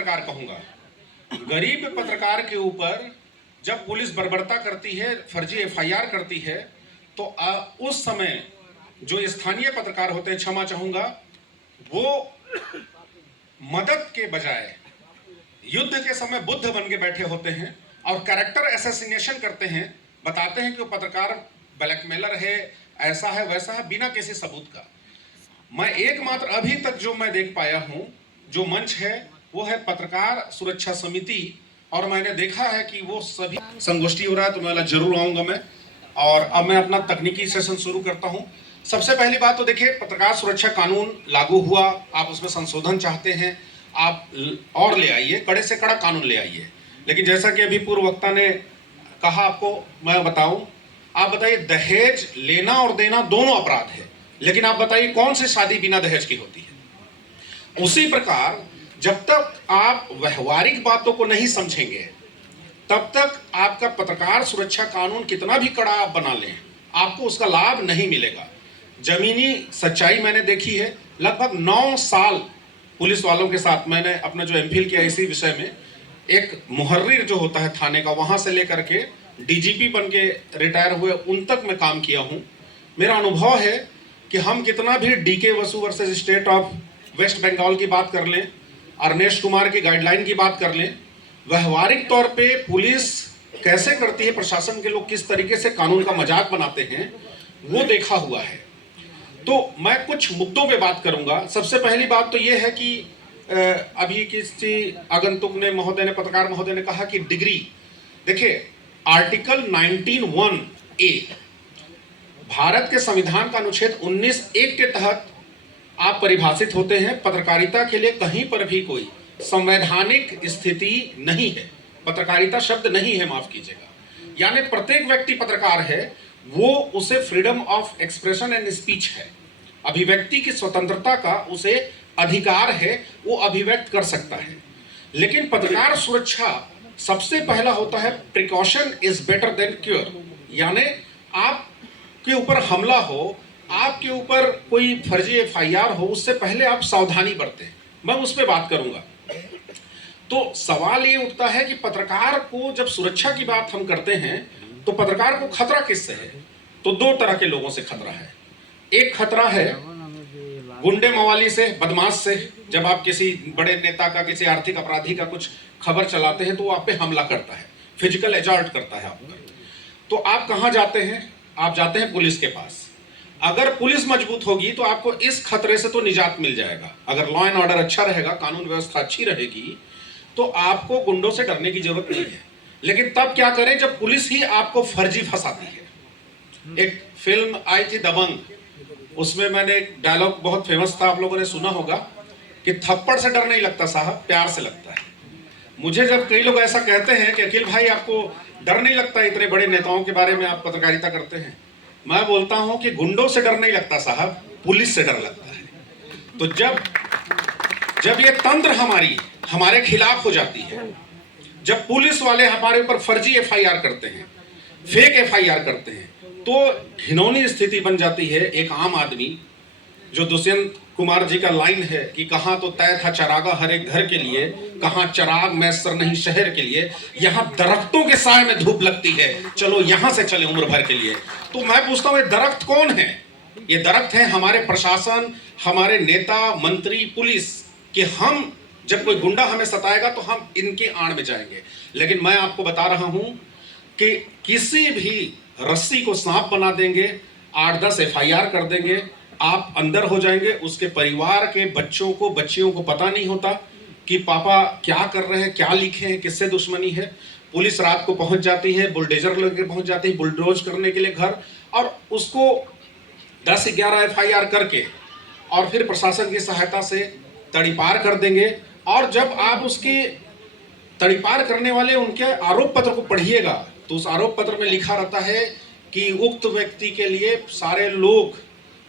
पत्रकार कहूंगा। गरीब पत्रकार के ऊपर जब पुलिस बर्बरता करती है, फर्जी एफआईआर करती है, तो उस समय जो स्थानीय पत्रकार होते हैं, क्षमा चाहूंगा, वो मदद के बजाय युद्ध के समय बुद्ध बन के बैठे होते हैं और कैरेक्टर असैसिनेशन करते हैं, बताते हैं कि वो पत्रकार ब्लैकमेलर है, ऐसा है वैसा है, बिना किसी सबूत का। मैं एकमात्र अभी तक जो मैं देख पाया हूं जो मंच है वो है पत्रकार सुरक्षा समिति, और मैंने देखा है कि वो सभी संगोष्ठी हो रहा है, तो मैं जरूर आऊंगा मैं। और अब मैं अपना तकनीकी सेशन शुरू करता हूं। सबसे पहली बात तो देखिए, पत्रकार सुरक्षा कानून लागू हुआ, आप उसमें संशोधन चाहते हैं, आप और ले आइए, कड़े से कड़ा कानून ले आइए। लेकिन जैसा कि अभी पूर्व वक्ता ने कहा, आपको मैं बताऊं, आप बताइए, दहेज लेना और देना दोनों अपराध है, लेकिन आप बताइए कौन सी शादी बिना दहेज की होती है? उसी प्रकार जब तक आप व्यवहारिक बातों को नहीं समझेंगे, तब तक आपका पत्रकार सुरक्षा कानून कितना भी कड़ा आप बना लें, आपको उसका लाभ नहीं मिलेगा। जमीनी सच्चाई मैंने देखी है। लगभग 9 साल पुलिस वालों के साथ मैंने अपना जो एमफिल किया इसी विषय में, एक मुहर्रिर जो होता है थाने का, वहां से लेकर के डीजीपी बन के रिटायर हुए उन तक मैं काम किया हूं। मेरा अनुभव है कि हम कितना भी DK Vasu versus state of West Bengal की बात कर लें, अरनेश कुमार की गाइडलाइन की बात कर लें, व्यवहारिक तौर पे पुलिस कैसे करती है, प्रशासन के लोग किस तरीके से कानून का मजाक बनाते हैं, वो देखा हुआ है। तो मैं कुछ मुद्दों पे बात करूंगा। सबसे पहली बात तो ये है कि अभी किसी आगंतुक ने पत्रकार महोदय ने कहा कि डिग्री, देखिए आर्टिकल 19(1)(a) भारत के संविधान का अनुच्छेद 19(1) के तहत आप परिभाषित होते हैं। पत्रकारिता के लिए कहीं पर भी कोई संवैधानिक स्थिति नहीं है, पत्रकारिता शब्द नहीं है, माफ कीजिएगा। यानी प्रत्येक व्यक्ति पत्रकार है, वो उसे freedom of expression and speech है, अभिव्यक्ति की स्वतंत्रता का उसे अधिकार है, वो अभिव्यक्त कर सकता है। लेकिन पत्रकार सुरक्षा सबसे पहला होता है precaution is better than cure, यानी आपके ऊपर हमला हो, आपके ऊपर कोई फर्जी एफआईआर हो, उससे पहले आप सावधानी बरतें। मैं उस पर बात करूंगा। तो सवाल ये उठता है कि पत्रकार को जब सुरक्षा की बात हम करते हैं तो पत्रकार को खतरा किससे है? तो 2 तरह के लोगों से खतरा है। एक खतरा है गुंडे मवाली से, बदमाश से। जब आप किसी बड़े नेता का, किसी आर्थिक अपराधी का कुछ खबर चलाते हैं तो वो आप पे हमला करता है, फिजिकल असॉल्ट करता है आपका। तो आप कहां जाते हैं? आप जाते हैं पुलिस के पास। अगर पुलिस मजबूत होगी तो आपको इस खतरे से तो निजात मिल जाएगा। अगर लॉ एंड ऑर्डर अच्छा रहेगा, कानून व्यवस्था अच्छी रहेगी, तो आपको गुंडों से डरने की जरूरत नहीं है। लेकिन तब क्या करें जब पुलिस ही आपको फर्जी फंसाती है। एक फिल्म आई थी दबंग, उसमें मैंने एक डायलॉग बहुत फेमस था, आप लोगों ने सुना होगा कि थप्पड़ से डर नहीं लगता साहब, प्यार से लगता है। मुझे जब कई लोग ऐसा कहते हैं कि अखिल भाई आपको डर नहीं लगता, इतने बड़े नेताओं के बारे में आप पत्रकारिता करते हैं, मैं बोलता हूं कि गुंडों से डर नहीं लगता साहब, पुलिस से डर लगता है। तो जब ये तंत्र हमारे खिलाफ हो जाती है, जब पुलिस वाले हमारे ऊपर फर्जी एफआईआर करते हैं, फेक एफआईआर करते हैं, तो घिनौनी स्थिति बन जाती है। एक आम आदमी, जो दुष्यंत कुमार जी का लाइन है कि कहां तो तय था चरागा हर एक घर के लिए, कहां चराग मैसर नहीं शहर के लिए, यहां दरख्तों के साए में धूप लगती है, चलो यहां से चले उम्र भर के लिए। तो मैं पूछता हूं, ये दरख्त कौन है? ये दरख्त है हमारे प्रशासन, हमारे नेता, मंत्री, पुलिस, कि हम जब कोई गुंडा हमें सताएगा तो हम इनकी आड़ में जाएंगे। लेकिन मैं आपको बता रहा हूं कि किसी भी रस्सी को सांप बना देंगे, 8-10 एफआईआर कर देंगे, आप अंदर हो जाएंगे। उसके परिवार के बच्चों को, बच्चियों को पता नहीं होता कि पापा क्या कर रहे हैं, क्या लिखे हैं, किससे दुश्मनी है। पुलिस रात को पहुंच जाती है, बुलडोजर लेकर पहुंच जाती है बुलडोज करने के लिए घर, और उसको 10-11 एफआईआर करके और फिर प्रशासन की सहायता से तड़ीपार कर देंगे। और जब आप उसके तड़ीपार करने वाले उनके आरोप पत्र को पढ़िएगा तो उस आरोप पत्र में लिखा रहता है कि उक्त व्यक्ति के लिए सारे लोग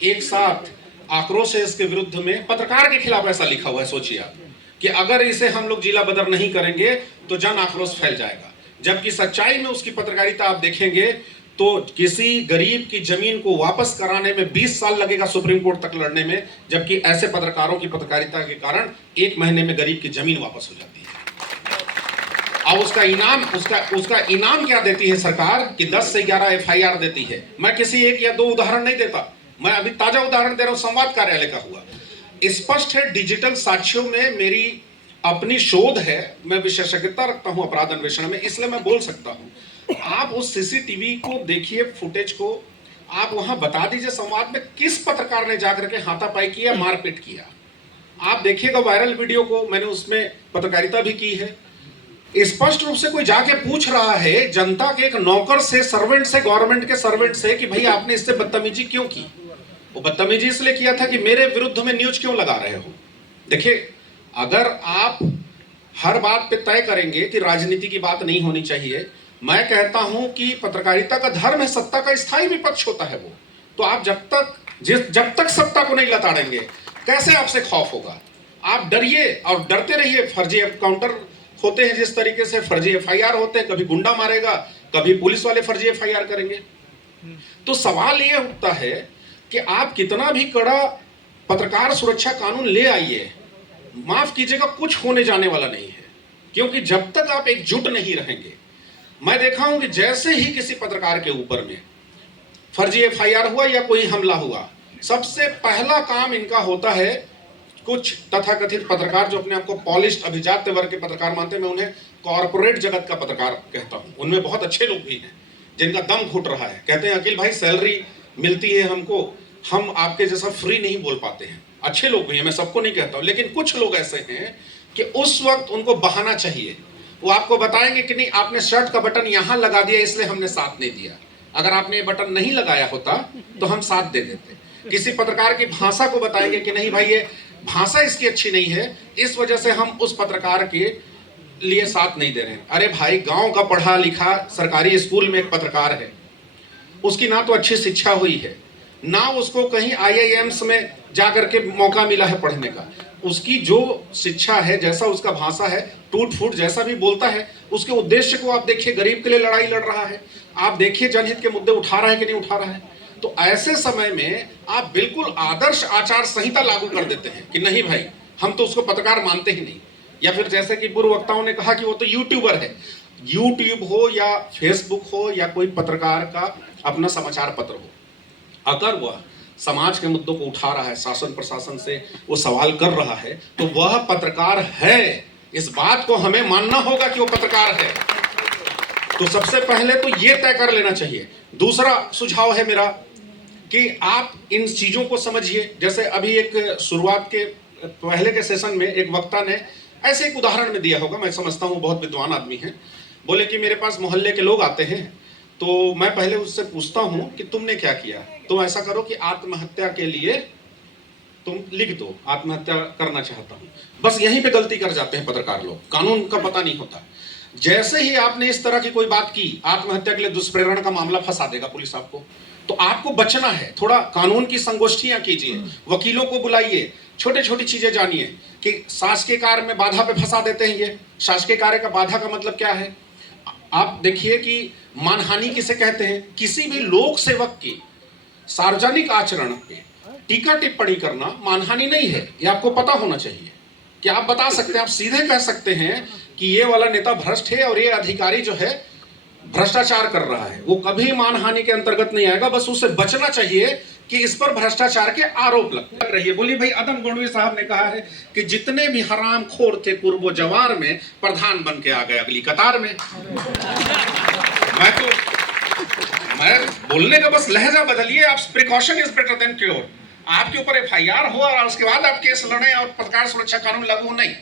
एक साथ आक्रोश है इसके विरुद्ध में। पत्रकार के खिलाफ ऐसा लिखा हुआ है। सोचिए आप कि अगर इसे हम लोग जिला बदर नहीं करेंगे तो जन आक्रोश फैल जाएगा। जबकि सच्चाई में उसकी पत्रकारिता आप देखेंगे तो किसी गरीब की जमीन को वापस कराने में 20 साल लगेगा सुप्रीम कोर्ट तक लड़ने में, जबकि ऐसे पत्रकारों की पत्रकारिता के कारण 1 महीने में गरीब की जमीन वापस हो जाती है। अब उसका इनाम क्या देती है सरकार कि 10 से 11 एफआईआर देती है। मैं किसी एक या दो उदाहरण नहीं देता, मैं अभी ताजा उदाहरण दे रहा हूं, संवाद कार्यालय का हुआ। स्पष्ट है, डिजिटल साक्ष्यों में मेरी अपनी शोध है, मैं विशेषज्ञता रखता हूं अपराध अन्वेषण में, इसलिए मैं बोल सकता हूं। आप उस सीसीटीवी को देखिए, फुटेज को आप वहां बता दीजिए संवाद में किस पत्रकार ने जाकर के हाथापाई किया, मारपीट किया। आप देखिएगा वायरल वीडियो को, मैंने उसमें पत्रकारिता भी की है। स्पष्ट रूप से कोई जाके पूछ रहा है जनता के एक नौकर से, सर्वेंट से, गवर्नमेंट के सर्वेंट से कि भाई आपने इससे बदतमीजी क्यों की। वो बदतमीजी इसलिए किया था कि मेरे विरुद्ध में न्यूज क्यों लगा रहे हो। देखिए, अगर आप हर बात पे तय करेंगे कि राजनीति की बात नहीं होनी चाहिए, मैं कहता हूं कि पत्रकारिता का धर्म है, सत्ता का स्थायी विपक्ष होता है वो, तो आप जब तक सत्ता को नहीं लताड़ेंगे कैसे आपसे खौफ होगा। आप डरिए और डरते रहिए। फर्जी एनकाउंटर होते हैं, जिस तरीके से फर्जी एफआईआर होते हैं, कभी गुंडा मारेगा, कभी पुलिस वाले फर्जी एफआईआर करेंगे। तो सवाल यह उठता है कि आप कितना भी कड़ा पत्रकार सुरक्षा कानून ले आइए, माफ कीजिएगा, कुछ होने जाने वाला नहीं है, क्योंकि जब तक आप एकजुट नहीं रहेंगे। मैं देखा हूं कि जैसे ही किसी पत्रकार के ऊपर में फर्जी एफआईआर हुआ या कोई हमला हुआ, सबसे पहला काम इनका होता है, कुछ तथाकथित पत्रकार जो अपने आप को पॉलिश्ड अभिजात्य वर्ग के पत्रकार मानते हैं, मैं उन्हें कॉर्पोरेट जगत का पत्रकार कहता हूं, उनमें बहुत अच्छे लोग भी हैं जिनका दम घुट रहा है, कहते हैं अखिल भाई सैलरी मिलती है हमको, हम आपके जैसा फ्री नहीं बोल पाते हैं। अच्छे लोग भी हैं, मैं सबको नहीं कहता हूं, लेकिन कुछ लोग ऐसे हैं कि उस वक्त उनको बहाना चाहिए। वो आपको बताएंगे कि नहीं, आपने शर्ट का बटन यहां लगा दिया इसलिए हमने साथ नहीं दिया, अगर आपने ये बटन नहीं लगाया होता तो हम साथ दे देते। किसी पत्रकार की भाषा को बताएंगे कि नहीं भाई ये भाषा इसकी अच्छी नहीं है, इस वजह से हम उस पत्रकार के लिए साथ नहीं दे रहे हैं। अरे भाई, गांव का पढ़ा लिखा सरकारी स्कूल में एक पत्रकार है, उसकी ना तो अच्छी शिक्षा हुई है, ना उसको कहीं आईआईएम्स में जाकर के मौका मिला है पढ़ने का। उसकी जो शिक्षा है, जैसा उसका भाषा है, टूट फूट जैसा भी बोलता है, उसके उद्देश्य को आप देखिए, गरीब के लिए लड़ाई लड़ रहा है, आप देखिए जनहित के मुद्दे उठा रहा है कि नहीं उठा रहा है। तो ऐसे समय में आप बिल्कुल आदर्श आचार संहिता लागू कर देते हैं कि नहीं भाई, हम तो उसको पत्रकार मानते ही नहीं। या फिर जैसे कि पूर्व वक्ताओं ने कहा कि वो तो यूट्यूबर है। यूट्यूब हो या फेसबुक हो या कोई पत्रकार का अपना समाचार पत्र हो, अगर वह समाज के मुद्दों को उठा रहा है, शासन प्रशासन से वो सवाल कर रहा है, तो वह पत्रकार है। इस बात को हमें मानना होगा कि वो पत्रकार है। तो सबसे पहले तो ये तय कर लेना चाहिए। दूसरा सुझाव है मेरा कि आप इन चीजों को समझिए। जैसे अभी एक शुरुआत के पहले के सेशन में एक वक्ता ने ऐसे एक उदाहरण में दिया होगा, मैं समझता हूं बहुत विद्वान आदमी है, बोले कि मेरे पास मोहल्ले के लोग आते हैं तो मैं पहले उससे पूछता हूं कि तुमने क्या किया, तुम ऐसा करो कि आत्महत्या के लिए तुम लिख दो, आत्महत्या करना चाहता हूं। बस यहीं पे गलती कर जाते हैं पत्रकार लोग, कानून का पता नहीं होता। जैसे ही आपने इस तरह की कोई बात की, आत्महत्या के लिए दुष्प्रेरण का मामला फंसा देगा पुलिस आपको। तो आपको बचना है, थोड़ा कानून की संगोष्ठियां कीजिए, वकीलों को बुलाइए, छोटी छोटी चीजें जानिए कि शासकीय कार्य में बाधा पे फंसा देते हैं। ये शासकीय कार्य का बाधा का मतलब क्या है? आप देखिए कि मानहानि किसे कहते हैं। किसी भी लोक सेवक की सार्वजनिक आचरण पे टीका टिप्पणी करना मानहानि नहीं है, ये आपको पता होना चाहिए। कि आप बता सकते हैं, आप सीधे कह सकते हैं कि ये वाला नेता भ्रष्ट है और ये अधिकारी जो है भ्रष्टाचार कर रहा है, वो कभी मानहानि के अंतर्गत नहीं आएगा। बस उसे बचना चाहिए कि इस पर भ्रष्टाचार के आरोप लग रही है। बोलिए भाई, अदम गोंडवी साहब ने कहा है कि जितने भी हराम खोर थे कुर्बो जवार में, प्रधान बन के आ गए अगली कतार में। मैं बोलने का बस लहजा बदलिए। आप precaution is better than cure. आपके ऊपर एफआईआर हो और उसके बाद आप केस लड़े और पत्रकार सुरक्षा कानून लागू नहीं।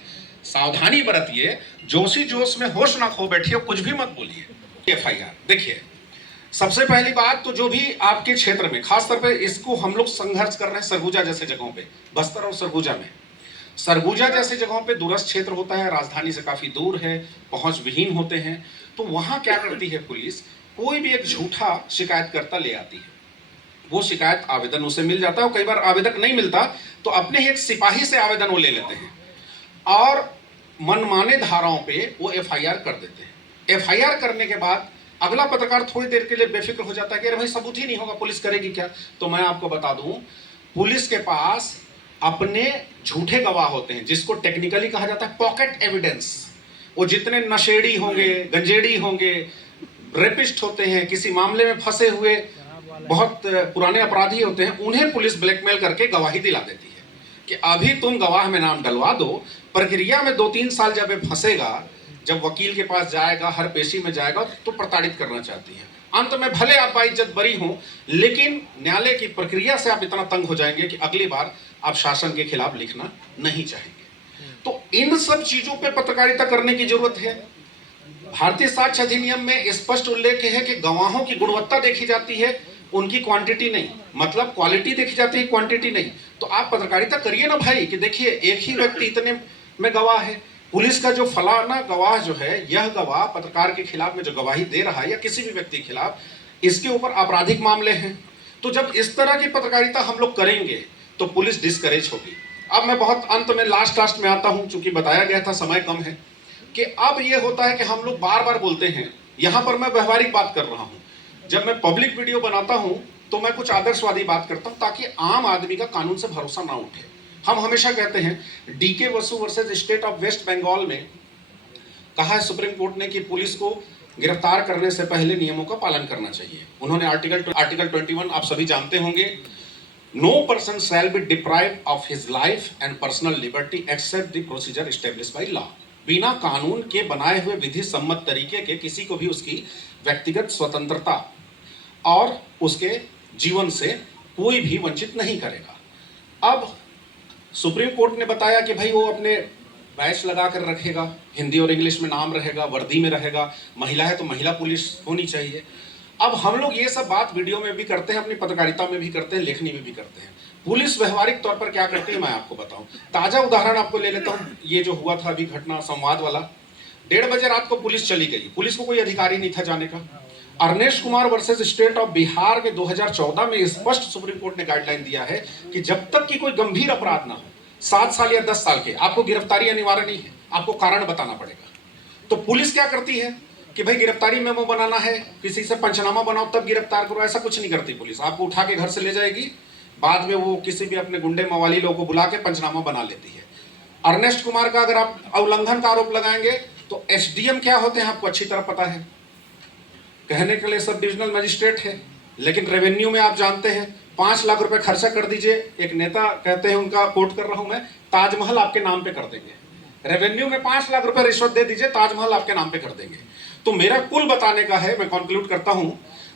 सावधानी बरतिए, जोशी जोश में होश ना खो बैठिए, कुछ भी मत बोलिए। एफआईआर देखिए, सबसे पहली बात तो जो भी आपके क्षेत्र में, खासतौर पे इसको हम लोग संघर्ष कर रहे हैं सरगुजा जैसे जगहों पे, बस्तर और सरगुजा में। सरगुजा जैसे जगहों पे दूरस्थ क्षेत्र होता है, राजधानी से काफी दूर है, पहुंच विहीन होते हैं। तो वहां क्या करती है पुलिस, कोई भी एक झूठा शिकायतकर्ता ले आती है, वो शिकायत आवेदन उसे मिल जाता है, और कई बार आवेदक नहीं मिलता तो अपने ही एक सिपाही से आवेदन वो ले लेते हैं और मनमाने धाराओं पे वो एफआईआर कर देते हैं। एफआईआर करने के बाद अगला पत्रकार थोड़ी देर के लिए बेफिक्र हो जाता है कि अरे भाई सबूत ही नहीं होगा, पुलिस करेगी क्या। तो मैं आपको बता दूं, पुलिस के पास अपने झूठे गवाह होते हैं, जिसको टेक्निकली कहा जाता है पॉकेट एविडेंस। वो जितने नशेड़ी होंगे, गंजेड़ी होंगे, रेपिस्ट होते हैं, किसी मामले में फंसे हुए बहुत पुराने अपराधी होते हैं, उन्हें पुलिस ब्लैकमेल करके गवाही दिला देती है कि अभी तुम गवाह में नाम डलवा दो। प्रक्रिया में 2-3 साल जब ये फंसेगा, जब वकील के पास जाएगा, हर पेशी में जाएगा, तो प्रताड़ित करना चाहती है। अंत में भले आप बाइज्जत बरी हों, लेकिन न्यायालय की प्रक्रिया से आप इतना तंग हो जाएंगे कि अगली बार आप शासन के खिलाफ लिखना नहीं चाहेंगे। तो इन सब चीजों पे पत्रकारिता करने की जरूरत है। भारतीय साक्ष्य अधिनियम में स्पष्ट उल्लेख है कि गवाहों की गुणवत्ता देखी जाती है, उनकी क्वांटिटी नहीं, मतलब क्वालिटी देखी जाती है, क्वांटिटी नहीं। तो आप पत्रकारिता करिए ना भाई, कि देखिए एक ही व्यक्ति इतने में गवाह है, पुलिस का जो फलाना गवाह जो है, यह गवाह पत्रकार के खिलाफ में जो गवाही दे रहा है या किसी भी व्यक्ति के खिलाफ, इसके ऊपर आपराधिक मामले हैं। तो जब इस तरह की पत्रकारिता हम लोग करेंगे तो पुलिस डिस्करेज होगी। अब मैं बहुत अंत में लास्ट में आता हूं, चूंकि बताया गया था समय कम है, कि अब ये होता है कि हम लोग बार बार बोलते हैं, यहां पर मैं व्यवहारिक बात कर रहा हूं। जब मैं पब्लिक वीडियो बनाता हूं तो मैं कुछ आदर्शवादी बात करता हूं, ताकि आम आदमी का कानून से भरोसा ना उठे। हम हमेशा कहते हैं, DK Basu versus state of West Bengal में कहा है सुप्रीम कोर्ट ने कि पुलिस को गिरफ्तार करने से पहले नियमों का पालन करना चाहिए। उन्होंने आर्टिकल 21 आप सभी जानते होंगे, no person shall be deprived of his life and personal liberty except the procedure established by law. बिना कानून के बनाए हुए विधि सम्मत तरीके के किसी को भी उसकी व्यक्तिगत स्वतंत्रता और उसके जीवन से कोई भी वंचित नहीं करेगा। अब सुप्रीम कोर्ट ने बताया कि भाई वो अपने बैच लगा कर रखेगा, हिंदी और इंग्लिश में नाम रहेगा, वर्दी में रहेगा, महिला है तो महिला पुलिस होनी चाहिए। अब हम लोग ये सब बात वीडियो में भी करते हैं, अपनी पत्रकारिता में भी करते हैं, लेखनी में भी करते हैं। पुलिस व्यवहारिक तौर पर क्या करती है मैं आपको बताऊं। ताजा उदाहरण आपको ले लेता हूं, ये जो हुआ था अभी घटना संवाद वाला, 1:30 बजे रात को पुलिस चली गई। पुलिस को कोई अधिकार ही नहीं था जाने का। Arnesh Kumar versus state of Bihar के 2014 में स्पष्ट सुप्रीम कोर्ट ने गाइडलाइन दिया है कि जब तक कि कोई गंभीर अपराध ना हो, 7 साल या 10 साल के, आपको गिरफ्तारी अनिवार्य नहीं है, आपको कारण बताना पड़ेगा। तो पुलिस क्या करती है कि भाई गिरफ्तारी मेमो बनाना है, किसी से पंचनामा बनाओ तब गिरफ्तार करो, ऐसा कुछ नहीं करती पुलिस। आपको उठा के घर से ले जाएगी, बाद में वो किसी भी अपने गुंडे मवाली लोगों को बुला के पंचनामा बना लेती है। अर्नेस्ट कुमार का अगर आप उल्लंघन का आरोप लगाएंगे तो एसडीएम क्या होते हैं आपको अच्छी तरह पता है, कहने के लिए सब डिविजनल मजिस्ट्रेट है, लेकिन रेवेन्यू में आप जानते हैं 5 लाख रुपए खर्चा कर दीजिए, एक नेता कहते हैं, उनका कोट कर रहा हूं मैं, ताजमहल आपके नाम पे कर देंगे। रेवेन्यू में 5 लाख रुपए रिश्वत दे दीजिए, ताजमहल आपके नाम पे कर देंगे। तो मेरा कुल बताने का है, मैं कंक्लूड करता हूं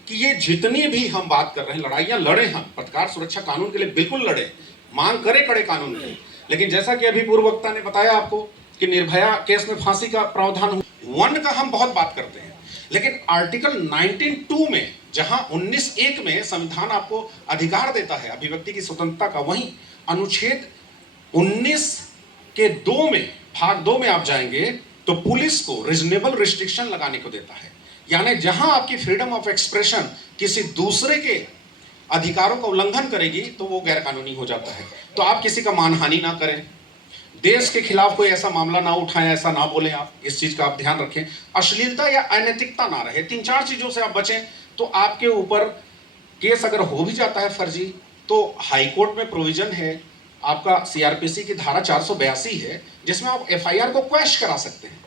कि ये जितनी भी हम बात कर रहे हैं, लड़ाइयां लड़े हम पत्रकार सुरक्षा कानून के लिए, बिल्कुल लड़े, मांग करे कड़े कानून की, लेकिन जैसा कि अभी पूर्व वक्ता ने बताया आपको कि निर्भया केस में फांसी का प्रावधान हुआ, 1 का हम बहुत बात करते हैं, लेकिन आर्टिकल 19(2) में जहां 19(1) में संविधान आपको अधिकार देता है अभिव्यक्ति की स्वतंत्रता का, वहीं अनुच्छेद 19 के 2 में भाग 2 में आप जाएंगे तो पुलिस को रीजनेबल रिस्ट्रिक्शन लगाने को देता है। यानी जहां आपकी फ्रीडम ऑफ एक्सप्रेशन किसी दूसरे के अधिकारों का उल्लंघन करेगी तो वो गैर कानूनी हो जाता है। तो आप किसी का मानहानि ना करें, देश के खिलाफ कोई ऐसा मामला ना उठाएं, ऐसा ना बोलें, आप इस चीज का आप ध्यान रखें, अश्लीलता या अनैतिकता ना रहे, 3-4 चीजों से आप बचें। तो आपके ऊपर केस अगर हो भी जाता है फर्जी, तो हाईकोर्ट में प्रोविजन है, आपका सीआरपीसी की धारा 482 है, जिसमें आप एफआईआर को क्वैश करा सकते हैं।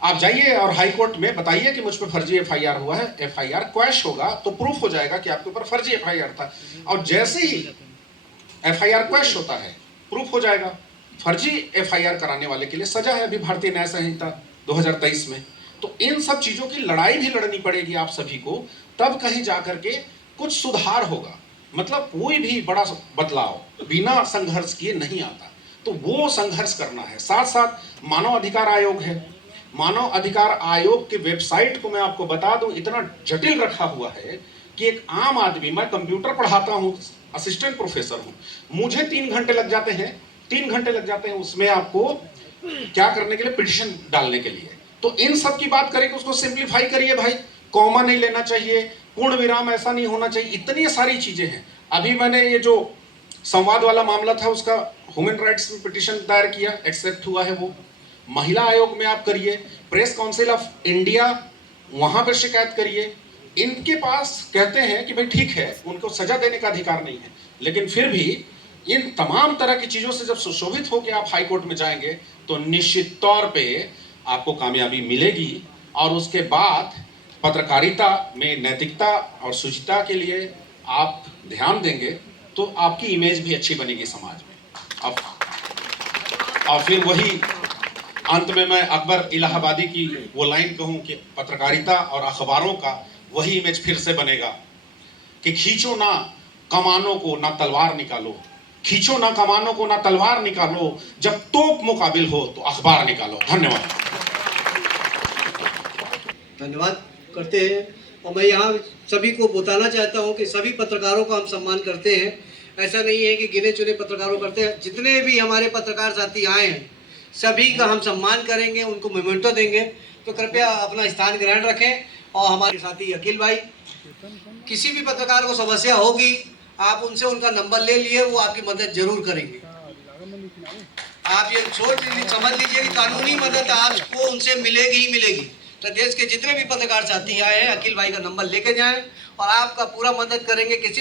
आप जाइए और हाई कोर्ट में बताइए कि मुझ पर फर्जी एफआईआर हुआ है, एफआईआर क्वैश होगा तो प्रूफ हो जाएगा कि आपके ऊपर फर्जी एफआईआर था। और जैसे ही एफआईआर क्वैश होता है, प्रूफ हो जाएगा, फर्जी एफआईआर कराने वाले के लिए सजा है अभी भारतीय न्याय संहिता 2023 में। तो इन सब चीजों की लड़ाई भी लड़नी पड़ेगी आप सभी को, तब कहीं जाकर के कुछ सुधार होगा। मतलब कोई भी बड़ा बदलाव बिना संघर्ष किए नहीं आता, तो वो संघर्ष करना है। साथ साथ मानव अधिकार आयोग है, मानव अधिकार आयोग की वेबसाइट को मैं आपको बता दूं, इतना जटिल रखा हुआ है कि एक आम आदमी, मैं कंप्यूटर पढ़ाता हूं, असिस्टेंट प्रोफेसर हूं, मुझे 3 घंटे लग जाते हैं, 3 घंटे लग जाते हैं उसमें आपको क्या करने के लिए, पिटीशन डालने के लिए। तो इन सब की बात करें कि उसको सिंप्लीफाई करिए भाई, कॉमा नहीं लेना चाहिए, पूर्ण विराम ऐसा नहीं होना चाहिए, इतनी सारी चीजें हैं। अभी मैंने ये जो संवाद वाला मामला था उसका ह्यूमन राइट्स में पिटीशन दायर किया, एक्सेप्ट हुआ है वो। महिला आयोग में आप करिए, प्रेस काउंसिल ऑफ इंडिया, वहां पर शिकायत करिए। इनके पास कहते हैं कि भाई ठीक है, उनको सजा देने का अधिकार नहीं है, लेकिन फिर भी इन तमाम तरह की चीजों से जब सुशोभित होकर आप हाई कोर्ट में जाएंगे तो निश्चित तौर पे आपको कामयाबी मिलेगी और उसके बाद पत्रकारिता में नैतिकता और शुचिता के लिए आप ध्यान देंगे तो आपकी इमेज भी अच्छी बनेगी समाज में। और फिर वही अंत में मैं अकबर इलाहाबादी की वो लाइन कहूं कि पत्रकारिता और अखबारों का वही इमेज फिर से बनेगा कि खींचो ना कमानों को ना तलवार निकालो, खींचो ना कमानों को ना तलवार निकालो, जब तोप मुकाबिल हो तो अखबार निकालो। धन्यवाद। धन्यवाद करते हैं। और मैं यहाँ सभी को बताना चाहता हूँ कि सभी पत्रकारों का हम सम्मान करते हैं। ऐसा नहीं है कि गिने चुने पत्रकारों करते हैं। जितने भी हमारे पत्रकार साथी आए हैं सभी का हम सम्मान करेंगे, उनको मोमेंटो देंगे। तो कृपया अपना स्थान ग्रहण रखें। और हमारे साथी अखिल भाई, किसी भी पत्रकार को समस्या होगी आप उनसे उनका नंबर ले लिए, वो आपकी मदद जरूर करेंगे। आप ये समझ लीजिए कि कानूनी मदद आपको उनसे मिलेगी ही मिलेगी। तो देश के जितने भी पत्रकार साथी आए हैं अखिल भाई का नंबर लेके जाएं और आपका पूरा मदद करेंगे। किसी भी